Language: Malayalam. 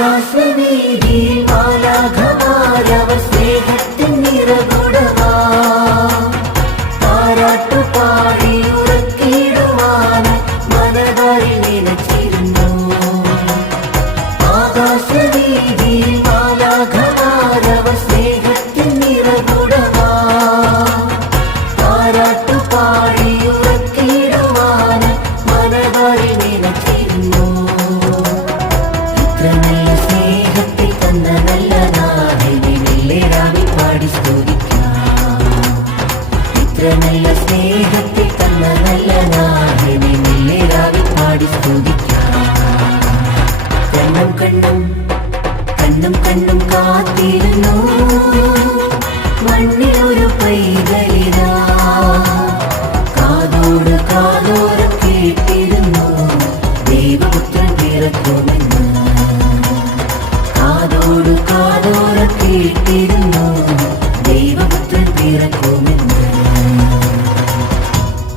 ആകാശവീതിയിൽ മാലാഖമാരവർ സ്നേഹത്തിൻ നിറകുടമാ താരാട്ടുപാടി ഉറക്കിടുവാനായി മനതാരിൽ നിലച്ചിരുന്നു. ആകാശവീതിയിൽ മാലാഖമാരവർ സ്നേഹത്തിൻ നിറകുടമാ താരാട്ടുപാടി ഉറക്കിടുവാനായി മനതാരിൽ നിലച്ചിരുന്നു. ഇത്ര നല്ല സ്നേഹത്തിൽ തന്ന നല്ല നാഥനെ വെള്ളിരാവിൽ പാടി സ്തുതിക്കാം. ഇത്ര നല്ല സ്നേഹത്തിൽ തന്ന നല്ല നാഥനെ വെള്ളിരാവിൽ പാടി സ്തുതിക്കാം. കണ്ണും കണ്ണും കണ്ണും കണ്ണും കാത്തിരുന്നു മണ്ണിലൊരു പൈതലിതാ. കാതോട് കാതോരം കേട്ടിരുന്നു ദൈവപുത്രൻ പിറക്കുമെന്ന്. കാതോട് കാതോരം കേട്ടിരുന്നു